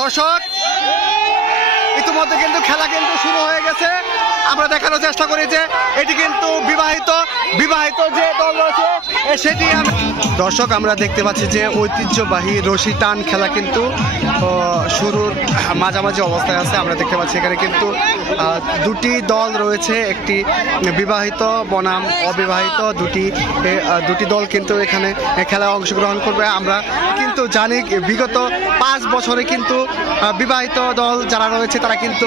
দর্শক ইতিমধ্যে কিন্তু খেলা কিন্তু শুরু হয়ে গেছে। আমরা দেখানোর চেষ্টা করি যে এটি কিন্তু বিবাহিত যে দল রয়েছে সেটি। দর্শক আমরা দেখতে পাচ্ছি যে ঐতিহ্যবাহী রশি টান খেলা কিন্তু শুরুর মাঝামাঝি অবস্থায় আছে। আমরা দেখতে পাচ্ছি এখানে কিন্তু দুটি দল রয়েছে, একটি বিবাহিত বনাম অবিবাহিত দুটি দল কিন্তু এখানে খেলায় অংশগ্রহণ করবে। আমরা কিন্তু জানি বিগত 5 বছরে কিন্তু বিবাহিত দল যারা রয়েছে তারা কিন্তু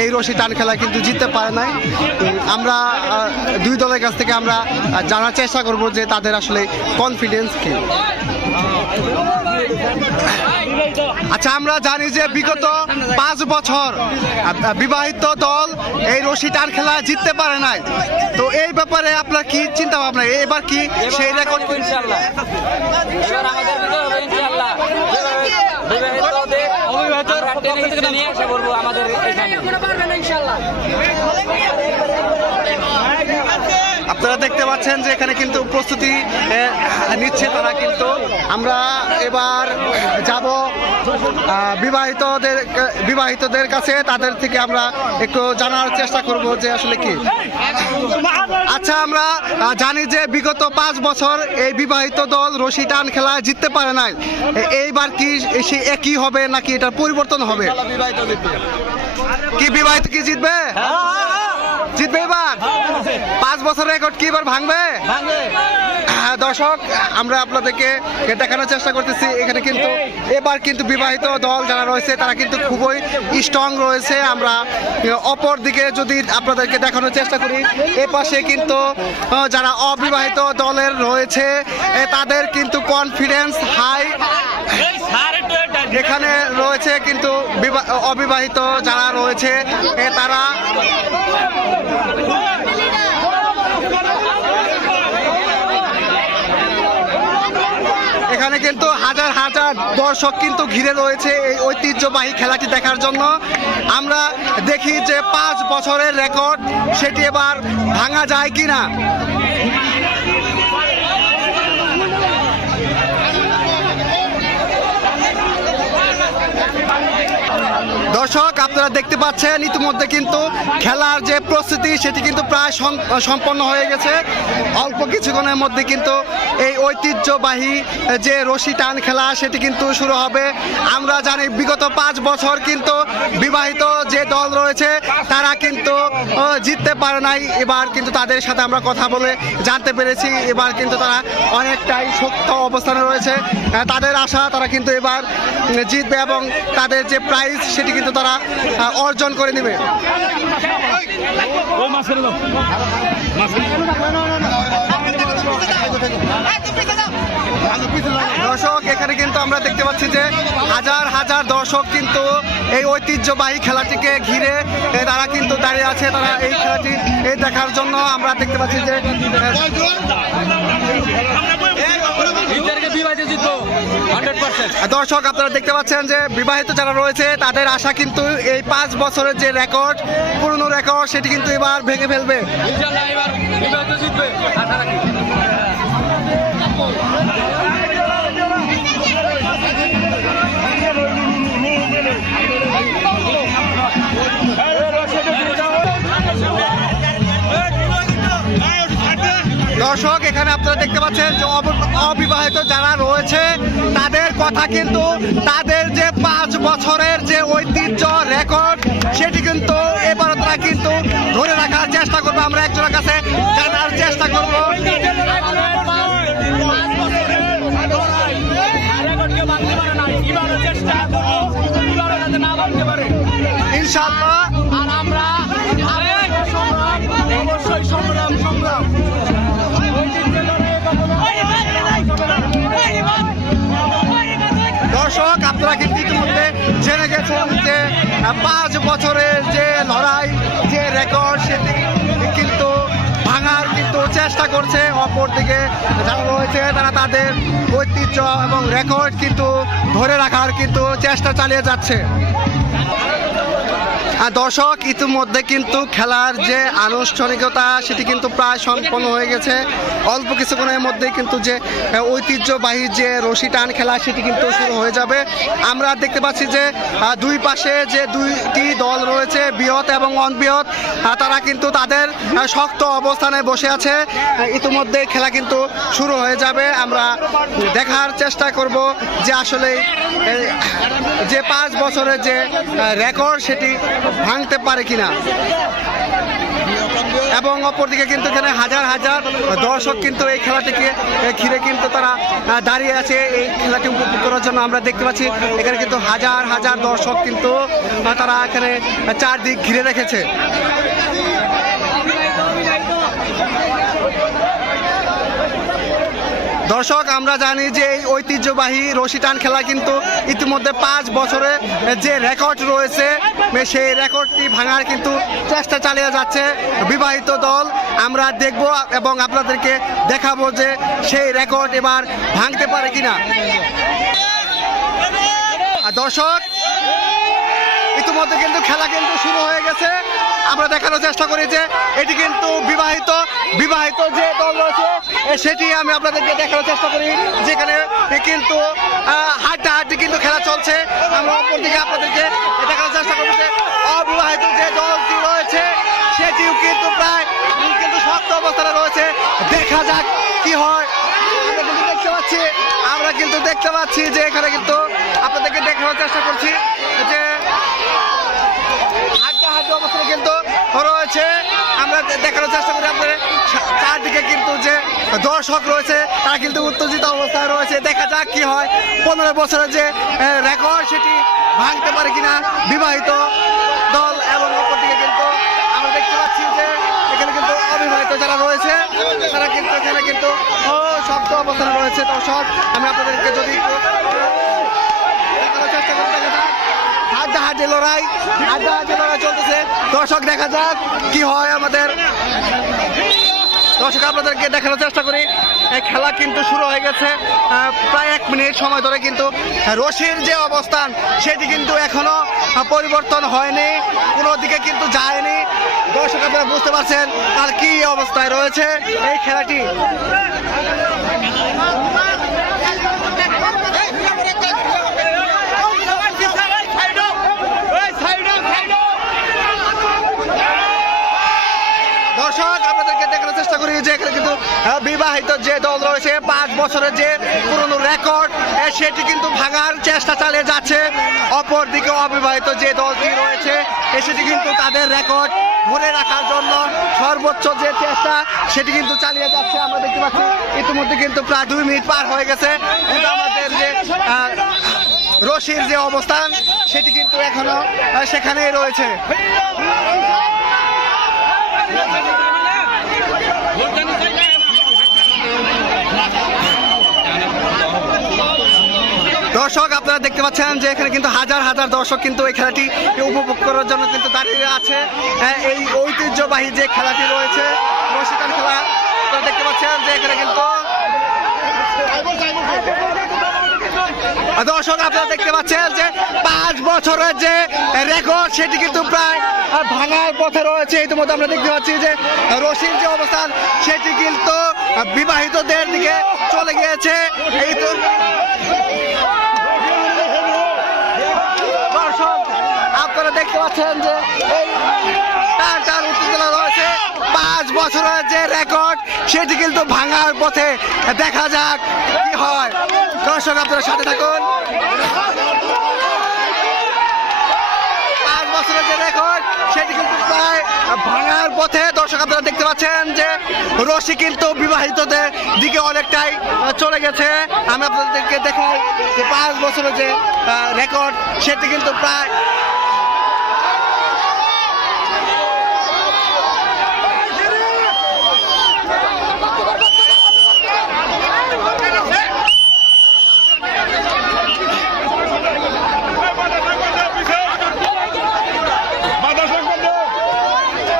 এই রশি টান খেলা কিন্তু জিততে পারে নাই। আমরা দুই দলের কাছ থেকে আমরা জানার চেষ্টা করব যে তাদের আসলে কনফিডেন্স কি। আচ্ছা, আমরা জানি যে বিগত 5 বছর বিবাহিত দল এই রশি টান খেলা জিততে পারে নাই, তো এই ব্যাপারে আপনার কি চিন্তা ভাবনা? এবার কি সেই রেকর্ড? ইনশাআল্লাহ এবার আমাদের বিজয় হবে ইনশাআল্লাহ। নিয়ে এসে বলবো আমাদের এখানে আপনারা দেখতে পাচ্ছেন যে এখানে কিন্তু প্রস্তুতি নিচ্ছে তারা। কিন্তু আমরা এবার যাব বিবাহিতদের কাছে, তাদের থেকে আমরা একটু জানার চেষ্টা করব যে আসলে কি। আচ্ছা, আমরা জানি যে বিগত 5 বছর এই বিবাহিত দল রশি টান খেলা জিততে পারে নাই, এইবার কি সে একই হবে নাকি এটার পরিবর্তন হবে? কি বিবাহিত কি জিতবে? জিতবে এবার? 5 বছর রেকর্ড কি এবার ভাঙবে? দর্শক আমরা আপনাদেরকে দেখানোর চেষ্টা করতেছি এখানে কিন্তু এবার কিন্তু বিবাহিত দল যারা রয়েছে তারা কিন্তু খুবই স্ট্রং রয়েছে। আমরা অপর দিকে যদি আপনাদেরকে দেখানোর চেষ্টা করি, এ পাশে কিন্তু যারা অবিবাহিত দলের রয়েছে তাদের কিন্তু কনফিডেন্স হাই। এখানে রয়েছে কিন্তু অবিবাহিত যারা রয়েছে তারা এখানে কিন্তু হাজার হাজার দর্শক কিন্তু ঘিরে রয়েছে এই ঐতিহ্যবাহী খেলাটি দেখার জন্য। আমরা দেখি যে 5 বছরের রেকর্ড সেটি এবার ভাঙা যায় কিনা। দর্শক আপনারা দেখতে পাচ্ছেন ইতিমধ্যে কিন্তু খেলার যে প্রস্তুতি সেটি কিন্তু প্রায় সম্পন্ন হয়ে গেছে। অল্প কিছুক্ষণের মধ্যে কিন্তু এই ঐতিহ্যবাহী যে রশি টান খেলা সেটি কিন্তু শুরু হবে। আমরা জানি বিগত 5 বছর কিন্তু বিবাহিত যে দল রয়েছে তারা কিন্তু জিততে পারে নাই। এবার কিন্তু তাদের সাথে আমরা কথা বলে জানতে পেরেছি এবার কিন্তু তারা অনেকটাই শক্ত অবস্থানে রয়েছে। তাদের আশা তারা কিন্তু এবার জিতবে এবং তাদের যে প্রাইজ সেটি কিন্তু তারা অর্জন করে নেবে। দর্শক এখানে কিন্তু আমরা দেখতে পাচ্ছি যে হাজার হাজার দর্শক কিন্তু এই ঐতিহ্যবাহী খেলাটিকে ঘিরে তারা কিন্তু দাঁড়িয়ে আছে, তারা এই খেলাটি দেখার জন্য। আমরা দেখতে পাচ্ছি যে দর্শক আপনারা দেখতে পাচ্ছেন যে বিবাহিত যারা রয়েছে তাদের আশা কিন্তু এই 5 বছরের যে রেকর্ড, পুরনো রেকর্ড সেটি কিন্তু এবার ভেঙে ফেলবে। দর্শক এখানে আপনারা দেখতে পাচ্ছেন যে অবিবাহিত যারা রয়েছে তাদের কথা কিন্তু তাদের যে 5 বছরের যে ঐতিহ্য রেকর্ড সেটি কিন্তু এবার তারা কিন্তু ধরে রাখার চেষ্টা করবে। আমরা একজনের কাছে জানার চেষ্টা করব। ইনশাআল্লাহ আর আমরা অবশ্যই সংগ্রাম দর্শক আপনারা কিন্তু ইতিমধ্যে জেনে গেছেন যে 5 বছরের যে লড়াই, যে রেকর্ড সেটি কিন্তু ভাঙার কিন্তু চেষ্টা করছে। অপরদিকে যারা রয়েছে তারা তাদের ঐতিহ্য এবং রেকর্ড কিন্তু ধরে রাখার কিন্তু চেষ্টা চালিয়ে যাচ্ছে। দর্শক ইতিমধ্যে কিন্তু খেলার যে আনুষ্ঠানিকতা সেটি কিন্তু প্রায় সম্পন্ন হয়ে গেছে। অল্প কিছুক্ষণের মধ্যে কিন্তু যে ঐতিহ্যবাহী যে রশি টান খেলা সেটি কিন্তু শুরু হয়ে যাবে। আমরা দেখতে পাচ্ছি যে দুই পাশে যে দুইটি দল রয়েছে, বৃহৎ এবং অনবৃহৎ, তারা কিন্তু তাদের শক্ত অবস্থানে বসে আছে। ইতিমধ্যে খেলা কিন্তু শুরু হয়ে যাবে। আমরা দেখার চেষ্টা করব যে আসলে যে 5 বছরের যে রেকর্ড সেটি ভাঙতে পারে কিনা। এবং অপরদিকে কিন্তু এখানে হাজার হাজার দর্শক কিন্তু এই খেলাটিকে ঘিরে কিন্তু তারা দাঁড়িয়ে আছে এই খেলাটি উপভোগ করার জন্য। আমরা দেখতে পাচ্ছি এখানে কিন্তু হাজার হাজার দর্শক কিন্তু তারা এখানে চারদিক ঘিরে রেখেছে। দর্শক আমরা জানি যে এই ঐতিহ্যবাহী রশি টান খেলা কিন্তু ইতিমধ্যে 5 বছরে যে রেকর্ড রয়েছে সেই রেকর্ডটি ভাঙার কিন্তু চেষ্টা চালিয়ে যাচ্ছে বিবাহিত দল। আমরা দেখব এবং আপনাদেরকে দেখাবো যে সেই রেকর্ড এবার ভাঙতে পারে কিনা। দর্শক ইতিমধ্যে কিন্তু খেলা কিন্তু শুরু হয়ে গেছে। আমরা দেখানোর চেষ্টা করি যে এটি কিন্তু বিবাহিত যে দল রয়েছে সেটি আমি আপনাদেরকে দেখানোর চেষ্টা করি, যেখানে কিন্তু হাড্ডাহাড্ডি কিন্তু খেলা চলছে। আমরা অপরদিকে আপনাদেরকে দেখানোর চেষ্টা করি যে অবিবাহিত যে দলটি রয়েছে সেটিও কিন্তু প্রায় কিন্তু শক্ত অবস্থানে রয়েছে। দেখা যাক কি হয়। আমরা কিন্তু দেখতে পাচ্ছি যে এখানে কিন্তু আপনাদেরকে দেখানোর চেষ্টা করছি যে হাড্ডাহাড্ডি অবস্থানে কিন্তু রয়েছে। আমরা দেখানোর চেষ্টা করি আপনাদের চারদিকে কিন্তু যে দর্শক রয়েছে তারা কিন্তু উত্তেজিত অবস্থায় রয়েছে। দেখা যাক কি হয়। 15 বছরের যে রেকর্ড সেটি ভাঙতে পারে কিনা বিবাহিত দল। এবং অপরদিকে কিন্তু আমরা দেখতে পাচ্ছি যে এখানে কিন্তু অবিবাহিত যারা রয়েছে তারা কিন্তু এখানে কিন্তু শক্ত অবস্থানে রয়েছে। দর্শক আমি আপনাদেরকে যদি দেখানোর চেষ্টা করি, হাড্ডাহাড্ডি লড়াই চলতেছে। দর্শক দেখা যাক কি হয় আমাদের। দর্শক আপনাদেরকে দেখানোর চেষ্টা করি খেলা কিন্তু শুরু হয়ে গেছে। প্রায় 1 মিনিট সময় ধরে কিন্তু রশির যে অবস্থান সেটি কিন্তু এখনো পরিবর্তন হয়নি, কোনো দিকে কিন্তু যায়নি। দর্শক আপনারা বুঝতে পারছেন তার কি অবস্থায় রয়েছে এই খেলাটি। দর্শক আপনাদেরকে দেখানোর চেষ্টা করি যে এখানে কিন্তু বিবাহিত যে দল রয়েছে 5 বছরের যে পুরনো রেকর্ড সেটি কিন্তু ভাঙার চেষ্টা চালিয়ে যাচ্ছে। অপরদিকে অবিবাহিত যে দলটি রয়েছে সেটি কিন্তু তাদের রেকর্ড ধরে রাখার জন্য সর্বোচ্চ যে চেষ্টা সেটি কিন্তু চালিয়ে যাচ্ছে। আমরা দেখতে পাচ্ছি ইতিমধ্যে কিন্তু প্রায় 2 মিনিট পার হয়ে গেছে। কিন্তু আমাদের যে রশির যে অবস্থান সেটি কিন্তু এখনো সেখানেই রয়েছে। দর্শক আপনারা দেখতে পাচ্ছেন যে এখানে কিন্তু হাজার হাজার দর্শক কিন্তু এই খেলাটি উপভোগ করার জন্য কিন্তু দাঁড়িয়ে আছে। এই ঐতিহ্যবাহী যে খেলাটি রয়েছে রশি টান খেলা, আপনারা দেখতে পাচ্ছেন যে এখানে কিন্তু দর্শক আপনারা দেখতে পাচ্ছেন যে 5 বছরের যে রেকর্ড সেটি কিন্তু প্রায় ভাঙার পথে রয়েছে। ইতিমধ্যে আমরা দেখতে পাচ্ছি যে রশির যে অবস্থান সেটি কিন্তু বিবাহিতদের দিকে চলে গিয়েছে। এই তো দর্শক আপনারা দেখতে পাচ্ছেন যে এই টান উত্তেজনা রয়েছে। 5 বছরের যে রেকর্ড সেটি কিন্তু ভাঙার পথে। দেখা যাক কি হয়। দর্শক আপনারা সাথে থাকুন। 5 বছরের যে রেকর্ড সেটি কিন্তু প্রায় ভাঙার পথে। দর্শক আপনারা দেখতে পাচ্ছেন যে রশি কিন্তু বিবাহিতদের দিকে অনেকটাই চলে গেছে। আমি আপনাদেরকে দেখাই যে 5 বছরের যে রেকর্ড সেটি কিন্তু প্রায়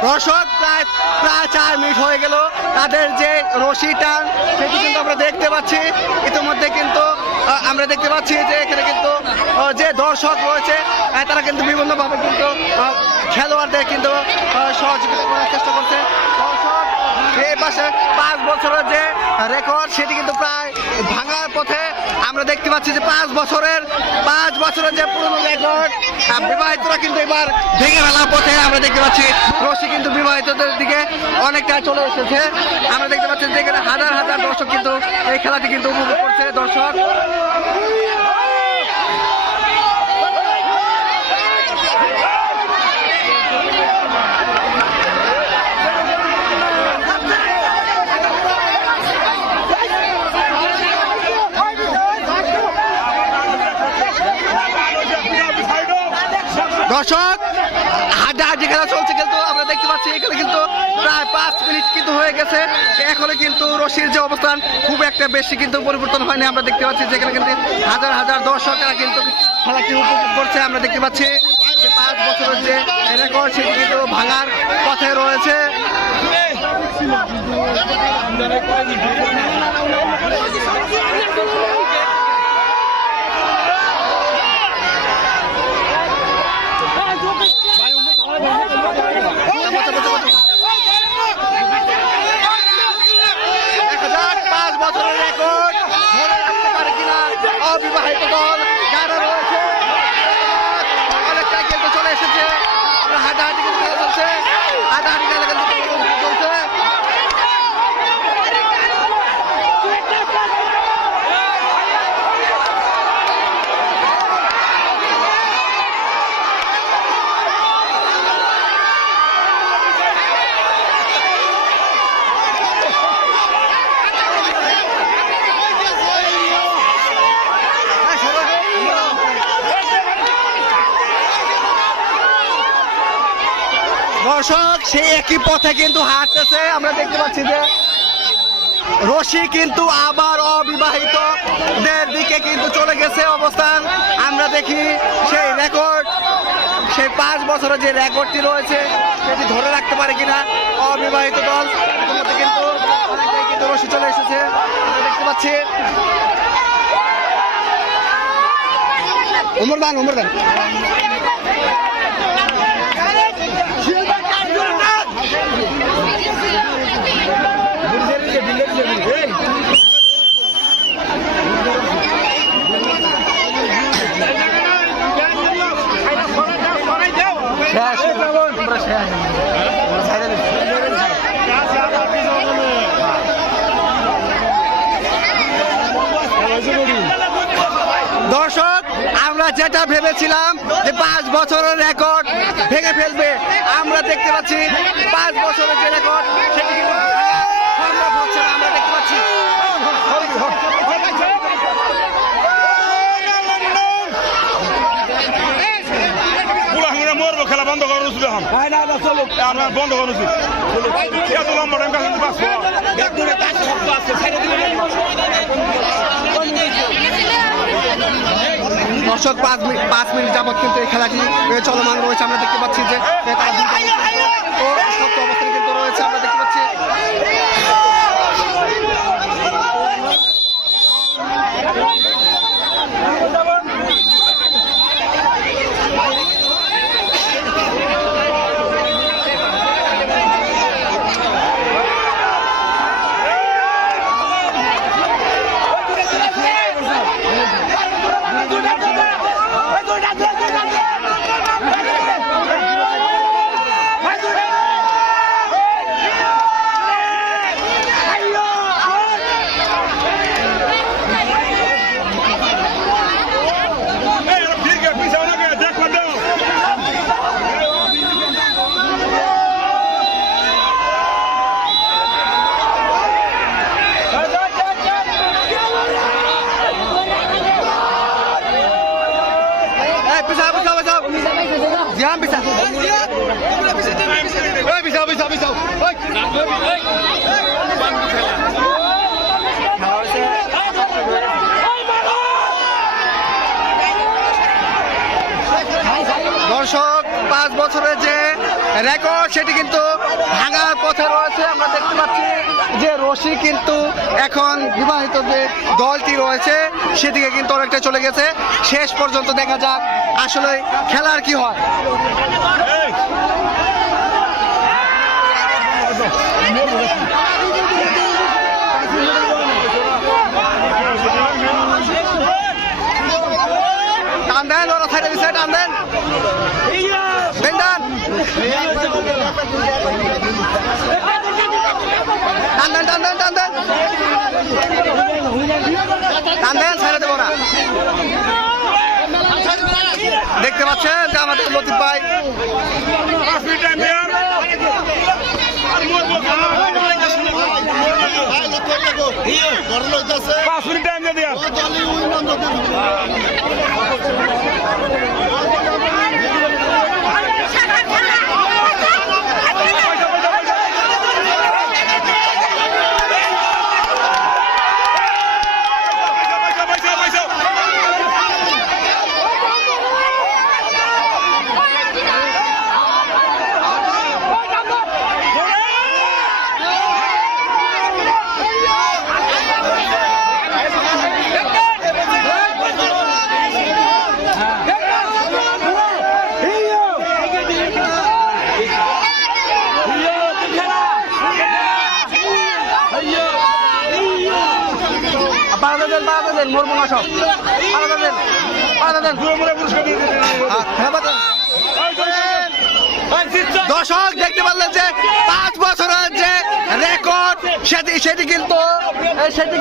দর্শক প্রায় 4 মিনিট হয়ে গেল তাদের যে রশি টান সেটি কিন্তু আমরা দেখতে পাচ্ছি। ইতিমধ্যে কিন্তু আমরা দেখতে পাচ্ছি যে এখানে কিন্তু যে দর্শক রয়েছে তারা কিন্তু বিভিন্নভাবে কিন্তু খেলোয়াড়দের কিন্তু সহযোগিতা করার চেষ্টা করছে। দর্শক এই পাশে 5 বছরের যে রেকর্ড সেটি কিন্তু প্রায় ভাঙার পথে। আমরা দেখতে পাচ্ছি যে 5 বছরের যে পুরনো রেকর্ড বিবাহিতরা কিন্তু এবার ভেঙে ফেলার পথে। আমরা দেখতে পাচ্ছি রশি কিন্তু বিবাহিতদের দিকে অনেকটা চলে এসেছে। আমরা দেখতে পাচ্ছি যে এখানে হাজার হাজার দর্শক কিন্তু এই খেলাটি কিন্তু উপভোগ করছে। দর্শক হাড্ডাহাড্ডি খেলা চলছে কিন্তু আমরা দেখতে পাচ্ছি এখানে কিন্তু প্রায় 5 মিনিট কিন্তু হয়ে গেছে। এখনো কিন্তু রশির যে অবস্থান খুব একটা বেশি কিন্তু পরিবর্তন হয়নি। আমরা দেখতে পাচ্ছি যেখানে কিন্তু হাজার হাজার দর্শকরা কিন্তু খেলাটি উপভোগ করছে। আমরা দেখতে পাচ্ছি যে 5 বছরের যে রেকর্ড সেটি কিন্তু ভাঙার পথে রয়েছে। অবিবাহিত দল যারা রয়েছে অনেকটা কিন্তু চলে এসেছে। হাড্ডাহাড্ডি কিন্তু খেলা চলছে, হাড্ডাহাড্ডি খেলা কিন্তু চলছে। দর্শক সেই একই পথে কিন্তু হাঁটতেছে। আমরা দেখতে পাচ্ছি যে রশি কিন্তু আবার অবিবাহিতদের দিকে কিন্তু চলে গেছে অবস্থান। আমরা দেখি সেই রেকর্ড, সেই 5 বছরের যে রেকর্ডটি রয়েছে সেটি ধরে রাখতে পারে কিনা অবিবাহিত দল। ইতিমধ্যে কিন্তু অনেকটাই কিন্তু রশি চলে এসেছে। আমরা দেখতে পাচ্ছি উমরদান দর্শক আমরা যেটা ভেবেছিলাম যে 5 বছরের রেকর্ড ভেঙে ফেলবে, আমরা দেখতে পাচ্ছি 5 বছরের যে রেকর্ড সেটি কিন্তু সম্ভব হচ্ছে না। আমরা দেখতে পাচ্ছি মরবো, খেলা বন্ধ করার উচিত এখন বন্ধ করার উচিত। এত লম্বা টাইম কাছে দর্শক 5 মিনিট যাবৎ কিন্তু এই খেলাটি চলমান রয়েছে। আমরা দেখতে পাচ্ছি যে তারা শক্ত অবস্থানে কিন্তু রয়েছে। আমরা দেখতে পাচ্ছি দর্শক 5 বছরের যে রেকর্ড সেটি কিন্তু ভাঙার পথে রয়েছে। আমরা দেখতে পাচ্ছি যে রশি কিন্তু এখন বিবাহিত যে দলটি রয়েছে সেদিকে কিন্তু অনেকটা চলে গেছে। শেষ পর্যন্ত দেখা যাক আসলে খেলার কি হয়। টান দেন, ওরা সাইডে দিচ্ছে, টান দেন, দেন টান, টান দেন, টান দেন, টান দেন, টান দেন, ছেড়ে দেবো না। দেখতে পাচ্ছেন যে আমাদের লতিফ ভাই মরবো না সব দর্শক দেখতে পারলেন যে 5 বছরের যে রেকর্ড সেটি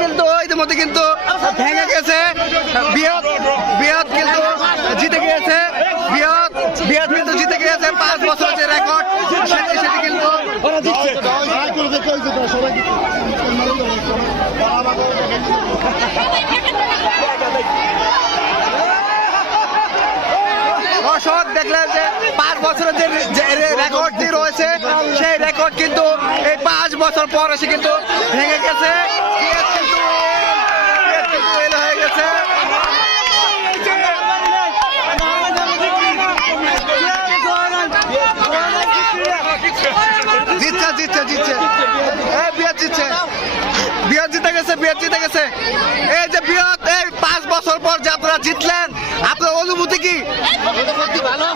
কিন্তু ইতিমধ্যে কিন্তু ভেঙে গেছে। বিয়ত কিন্তু জিতে গিয়েছে, বিয়ত কিন্তু জিতে গিয়েছে। 5 বছর যে রেকর্ড সেটি কিন্তু দর্শক দেখলেন যে 5 বছরের যে রেকর্ডটি রয়েছে সেই রেকর্ড কিন্তু এই 5 বছর পর এসে কিন্তু ভেঙে গেছে। কিন্তু হয়ে গেছে। জিতছে বিয়ত জিতে গেছে। এই যে বিয়ত এই 5 বছর পর যে আপনারা জিতলেন, আপনার অনুভূতি কি? ভালো